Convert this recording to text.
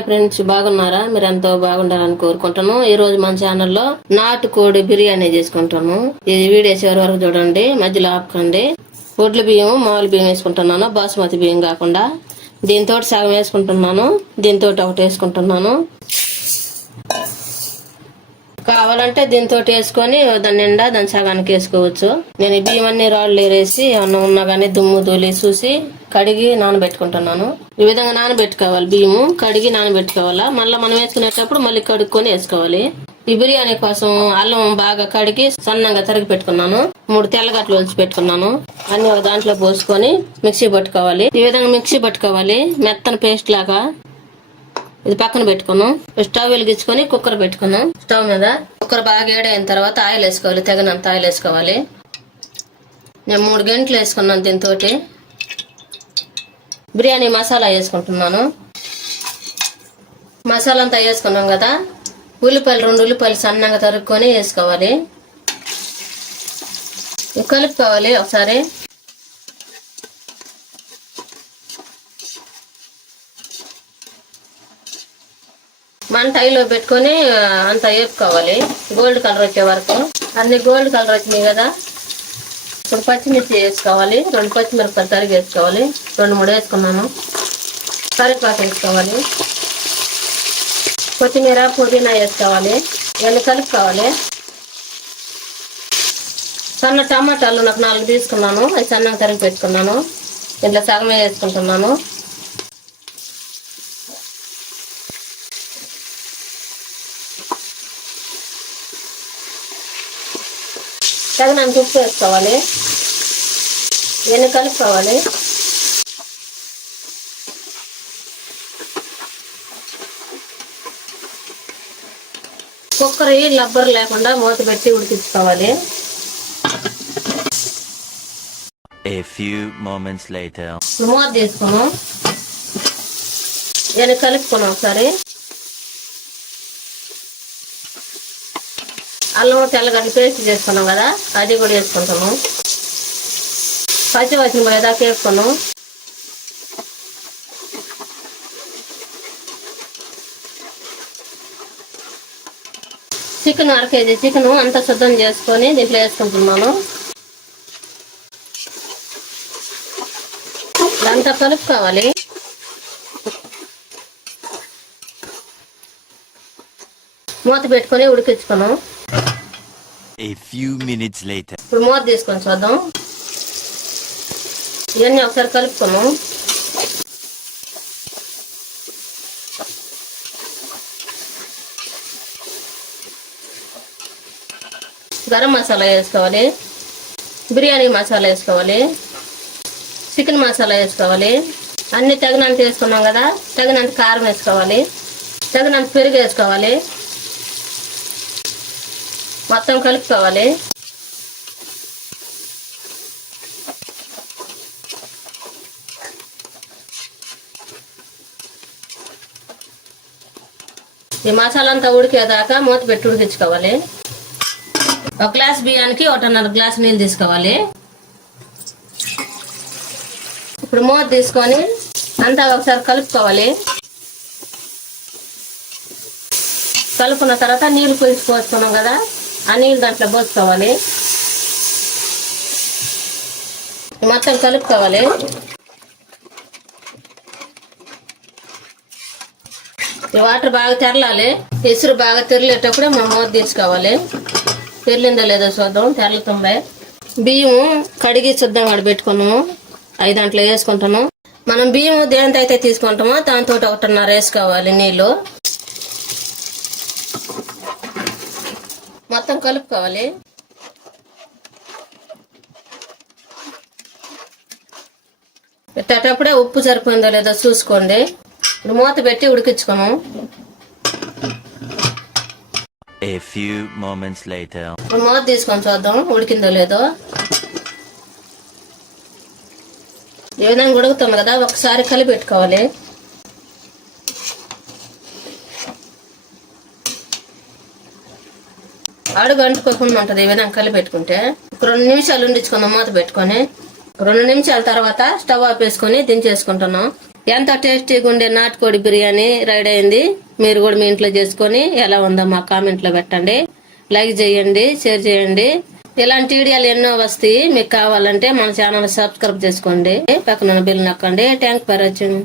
Hi friends, బాగున్నారా? మీరు ఎంతో బాగుండాలని కోరుకుంటాను. ఈ రోజు మన ఛానల్లో నాటుకోడి బిర్యానీ చేసుకుంటాను. ఈ వీడియో చివరి వరకు చూడండి, మధ్యలో ఆపకండి. ఒడ్ల బియ్యం, మామూలు బియ్యం వేసుకుంటున్నాను, బాసుమతి బియ్యం కాకుండా. దీంతో సగం వేసుకుంటున్నాను, దీంతో ఒకటి వేసుకుంటున్నాను. కావాలంటే దీంతో వేసుకొని దాని నిండా దాని సగానికి వేసుకోవచ్చు. నేను ఈ బియ్యం అన్ని రాళ్ళు ఏరేసి ఏమన్నా ఉన్నా కానీ దుమ్ము తోలి చూసి కడిగి నానబెట్టుకుంటున్నాను. ఈ విధంగా నానబెట్టుకోవాలి, బియ్యము కడిగి నానబెట్టుకోవాలా. మళ్ళీ మనం వేసుకునేటప్పుడు మళ్ళీ కడుక్కొని వేసుకోవాలి. ఈ బిర్యానీ కోసం అల్లం బాగా కడిగి సన్నంగా తరిగి పెట్టుకున్నాను. 3 తెల్లగట్లు ఒలిచి పెట్టుకున్నాను. అన్ని ఒక దాంట్లో పోసుకొని మిక్సీ పట్టుకోవాలి. ఈ విధంగా మిక్సీ పట్టుకోవాలి, మెత్తని పేస్ట్ లాగా. ఇది పక్కన పెట్టుకున్నాం. స్టవ్ వెలిగించుకొని కుక్కర్ పెట్టుకున్నాం. స్టవ్ మీద కుక్కర్ బాగా వేడైన తర్వాత ఆయిల్ వేసుకోవాలి, తగినంత ఆయిల్ వేసుకోవాలి. నేను 3 గంటలు వేసుకున్నాను. దీంతో బిర్యానీ మసాలా వేసుకుంటున్నాను. మసాలా అంతా వేసుకున్నాం కదా, ఉల్లిపాయలు 2 ఉల్లిపాయలు సన్నగా తరుక్కొని వేసుకోవాలి. కలుపుకోవాలి ఒకసారి. మంట హైలో పెట్టుకొని అంతా వేపుకోవాలి, గోల్డ్ కలర్ వచ్చే వరకు. అన్ని గోల్డ్ కలర్ వచ్చినాయి కదా, ఇప్పుడు పచ్చిమిర్చి వేసుకోవాలి. 2 పచ్చిమిరపకాయలు తరిగి వేసుకోవాలి. 2-3 వేసుకున్నాను. కరివేపాకు వేసుకోవాలి, కొత్తిమీర, పుదీనా వేసుకోవాలి. ఇవన్నీ కలుపుకోవాలి. సన్న టమాటాలు నాకు 4 తీసుకున్నాను, అవి సన్నగా తరిగి పెట్టుకున్నాను. ఇంట్లో సగమే వేసుకుంటున్నాను. తగినంత ఉప్పు వేసుకోవాలి. ఇవన్నీ కలుపుకోవాలి. కుక్కర్ లబ్బర్ లేకుండా మూత పెట్టి ఉడికించుకోవాలి. మూత తీసుకున్నాం, ఇవన్నీ కలుపుకున్నాం ఒకసారి. అల్లం తెల్లగడ్డ పేస్ట్ చేసుకున్నాం కదా, అది కూడా వేసుకుంటాము. పచ్చివాసన పోయేదాకా వేసుకున్నాం. చికెన్ 1/2 కేజీ చికెన్ అంతా శుద్ధం చేసుకొని దీంట్లో వేసుకుంటున్నాను. అంతా కలుపుకోవాలి. మూత పెట్టుకొని ఉడికించుకున్నాం. ఇప్పుడు మూత తీసుకొని చూద్దాం. ఇవన్నీ ఒకసారి కలుపుకున్నాం. గరం మసాలా వేసుకోవాలి, బిర్యానీ మసాలా వేసుకోవాలి, చికెన్ మసాలా వేసుకోవాలి. అన్ని తగినంత వేసుకున్నాం కదా, తగినంత కారం వేసుకోవాలి, తగినంత పెరుగు వేసుకోవాలి. మొత్తం కలుపుకోవాలి. ఈ మసాలా అంతా ఉడికేదాకా మూత పెట్టి ఉడికించుకోవాలి. 1 గ్లాస్ బియ్యానికి 1.5 గ్లాస్ నీళ్ళు తీసుకోవాలి. ఇప్పుడు మూత తీసుకొని అంతా ఒకసారి కలుపుకోవాలి. కలుపుకున్న తర్వాత నీళ్ళు పోసుకున్నాం కదా, ఆ నీళ్ళు దాంట్లో పోసుకోవాలి. మొత్తం కలుపుకోవాలి. ఈ వాటర్ బాగా తెరలాలి. ఎసురు బాగా తెరలేటప్పుడే మనం మూత తీసుకోవాలి. తెరలిందో లేదో చూద్దాం. తెరలుతుంది. బియ్యం కడిగి శుద్ధంగా పెట్టుకున్నాము, అవి దాంట్లో వేసుకుంటాము. మనం బియ్యం దేంతో అయితే తీసుకుంటామో దాంతో 1.5 వేసుకోవాలి నీళ్ళు. మొత్తం కలుపుకోవాలి. పెట్టేటప్పుడే ఉప్పు సరిపోయిందో లేదో చూసుకోండి. ఇప్పుడు మూత పెట్టి ఉడికించుకోము. మూత తీసుకొని చూద్దాం ఉడికిందో లేదో. ఈ విధంగా ఉడుకుతుంది కదా, ఒకసారి కలిపి పెట్టుకోవాలి. అడుగు అంటుకోకుండా ఉంటుంది ఈ విధంగా కలిపి పెట్టుకుంటే. 2 నిమిషాలు ఉండించుకుందాం మూత పెట్టుకొని. 2 నిమిషాల తర్వాత స్టవ్ ఆపేసుకొని దించేసుకుంటున్నాం. ఎంతో టేస్టీగా ఉండే నాటుకోడి బిర్యానీ రెడీ అయింది. మీరు కూడా మీ ఇంట్లో చేసుకొని ఎలా ఉందో మా కామెంట్ లో పెట్టండి. లైక్ చేయండి, షేర్ చేయండి. ఇలాంటి వీడియోలు ఎన్నో వస్తాయి. మీకు కావాలంటే మన ఛానల్ సబ్స్క్రైబ్ చేసుకోండి, పక్కన బెల్ నొక్కండి. Thank for watching.